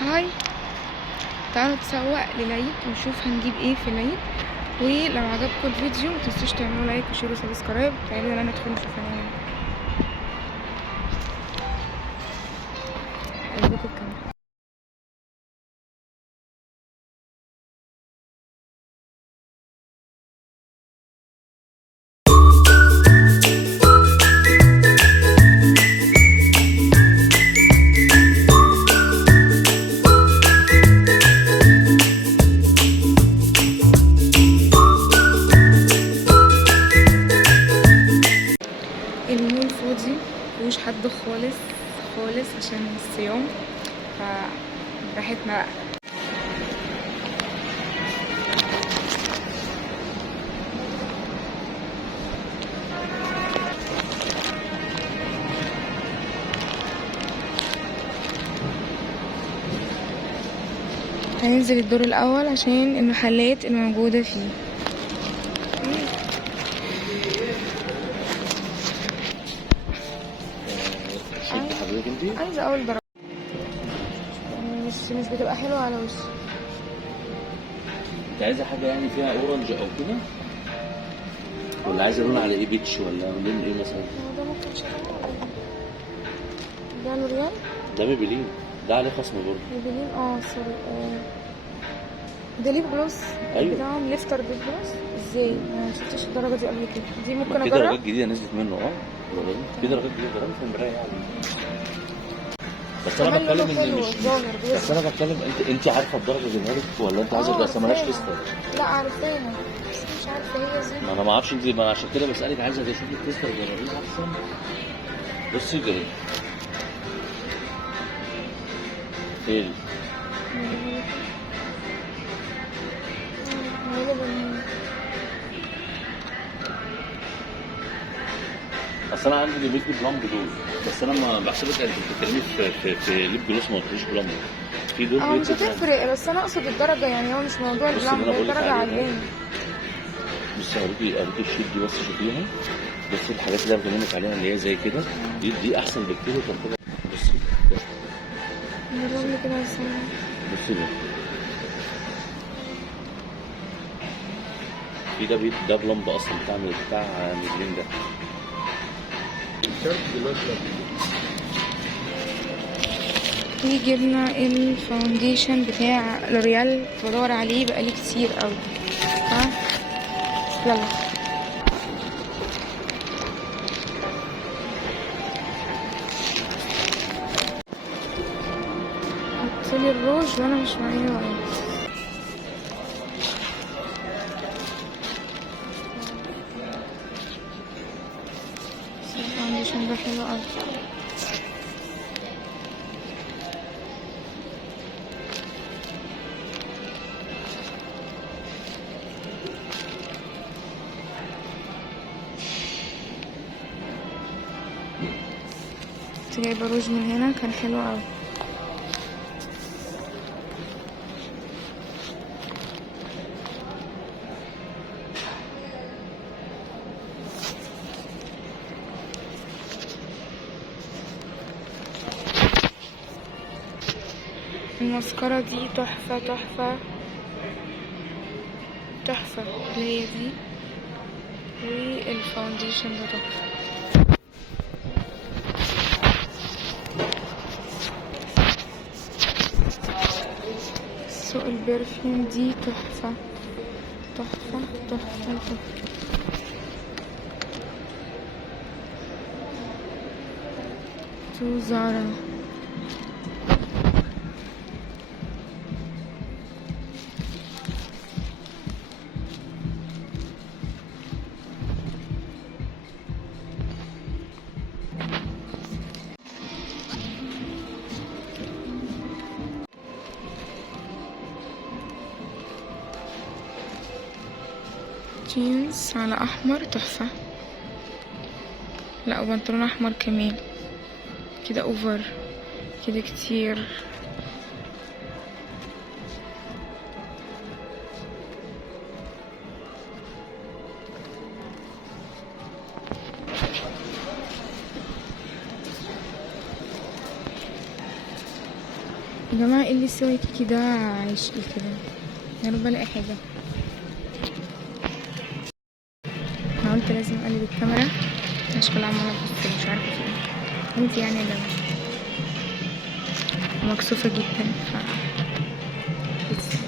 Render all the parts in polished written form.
هاي، تعالوا نتسوق للعيد ونشوف هنجيب ايه في العيد. ولو عجبكم الفيديو متنسوش تعملوا لايك وشير وسبسكرايب. تعالوا يلا ندخل نشوف هنعمل ايه. هقلبكم الكاميرا. المول فاضي مفيهوش حد خالص خالص عشان الصيام، فراحتنا بقى. هننزل الدور الاول عشان المحلات الموجودة فيه. عايزة اول درجة، مش بتبقى حلوة على وشي. انت عايزه حاجه يعني فيها اورنج او كده، ولا عايزه لون على ايه، بيتش ولا لون ايه مثلا؟ ده ممكن شغال. ده لوريال، ده ميبلين، ده عليه خصم برضه. ميبلين سوري. ده ليب جلوس. ايوه بتاعهم ليفتر ليب جلوس. ازاي ما شفتش الدرجه دي قبل كده؟ دي ممكن في اجرب. درجات جديده نزلت منه. في درجات جديده جربت في المرايه يعني. بس انا بتكلم ان مش بس انا بتكلم انت عارفه الدرجه دي ولا انت عايزه؟ بس مالهاش تيستر. لا عارفاها بس مش عارفه هي ازاي. ما انا ما اعرفش انت، ما عشان كده بسالك، عايزه تشوفي التيستر جربيه احسن. بصي كده ايه اصل انا عندي ليب بلامب دول، بس انا ما بحسبك انت بتتكلمي في ليب جلوس، ما قلتليش بلامب. في دول مش هتفرق، بس انا اقصد الدرجه، يعني هو مش موضوع البلامب، هو الدرجه عجباني. بصي اوريكي الشيت دي، بس شوفيها. بصي الحاجات اللي انا بكلمك عليها اللي هي زي كده، دي احسن بكتير وتركيبها. بصي نجرب لي كده بس. بصي ده في ده بلمب اصلا بتاع ميدلين ده. في جبنا الفاونديشن بتاع لوريال، بدور عليه بقالي كتير قوي. يلا حطلي الروج وانا مش معايا وقت. الفاونديشن ده حلو قوي. كنت جايبه روج من هنا كان حلو قوي. الماسكارا دي تحفه تحفه تحفه، اللي هي دي. والفاونديشن ده تحفه. سوق البرفيوم دي تحفه تحفه تحفه تحفه. تو زارا. جينز على احمر تحفه. لا وبنطلون احمر كمان كده اوفر كده كتير. يا جماعه ايه اللي سوى كيكي ده عشقي كده، يا رب الاقي حاجه. انا قلت لازم اقلب الكاميرا عشان كلها عماله تبص، مش عارفه في ايه انت يعني يا جماعه، مكسوفه جدا بس.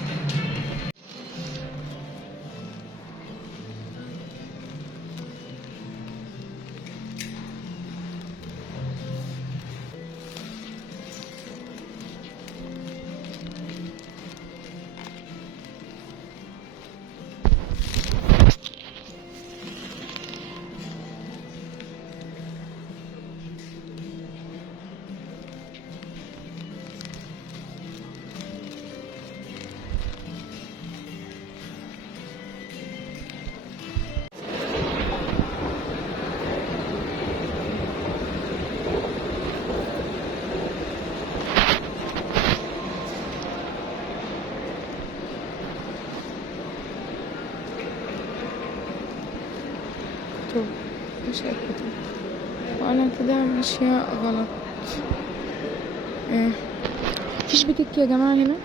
مش كده وانا كده ماشيه غلط. مفيش بيتك يا جماعه هنا،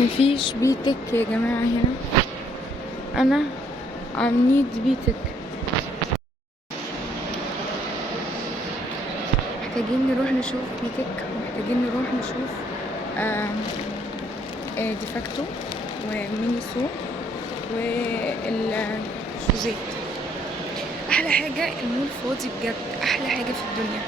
مفيش بيتك يا جماعه هنا، انا need بيتك. محتاجين نروح نشوف بيتك، محتاجين نروح نشوف ديفاكتو ومينيسو والشوزيت. احلى حاجه المول فاضي بجد، احلى حاجه في الدنيا.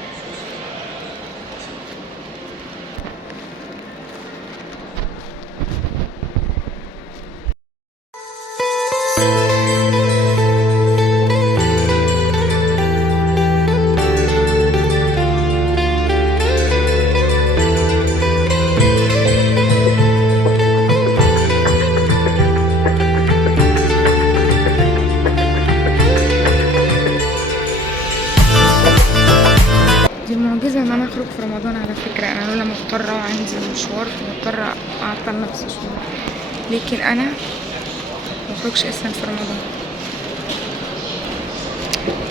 المعجزة ان انا اخرج في رمضان على فكرة. انا لولا مضطرة وعندي مشوار مضطرة اعطل نفسي شوية، لكن انا مخرجش اصلا في رمضان.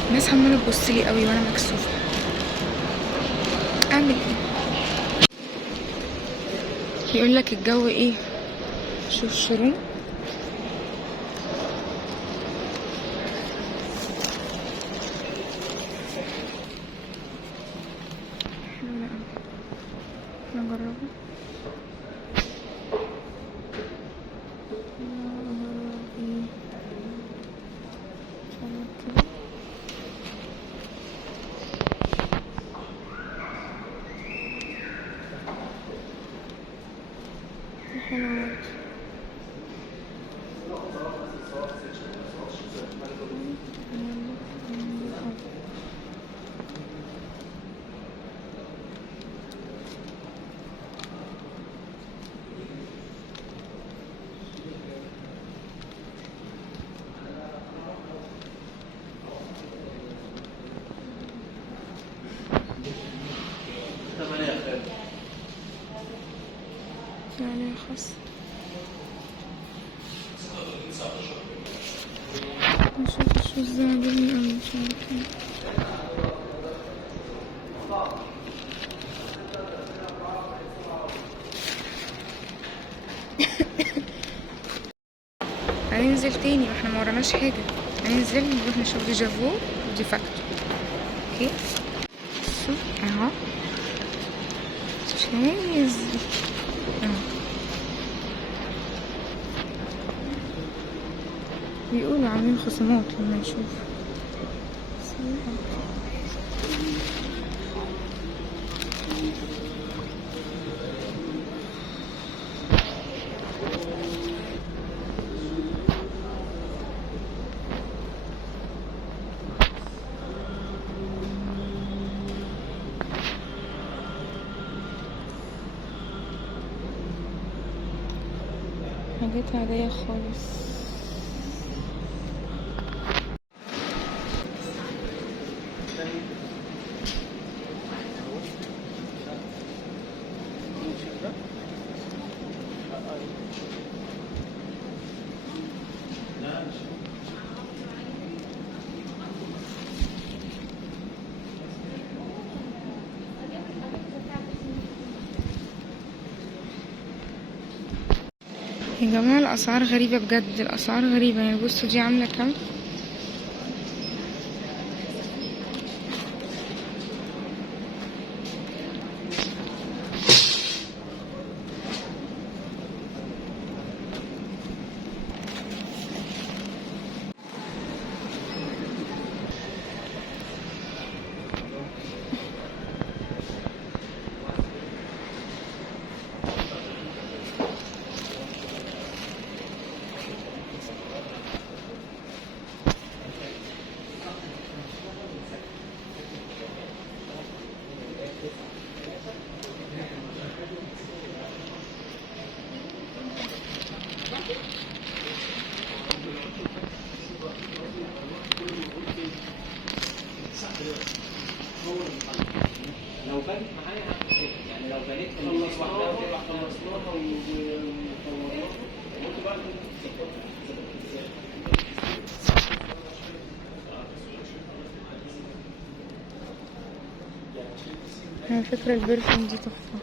الناس عمالة تبصلي قوي وانا مكسوفة، اعمل ايه؟ يقولك الجو ايه، شوف شروق نجربه. حلو. يعني خاص نشوف شو الزعبني او مش عارفة. هننزل تاني واحنا ما وراناش حاجة، هننزل نروح نشوف ديجافو وديفاكتو. اوكي بصوا اهو شايز اهو بيقولوا عاملين خصومات لما نشوف. حاجات عادية خالص. يا جماعة الاسعار غريبة بجد، الاسعار غريبة يعني. بصوا دي عاملة كام؟ لو بنت معايا يعني لو بنيت خلصناها على فكرة البرفيوم دي تحفة.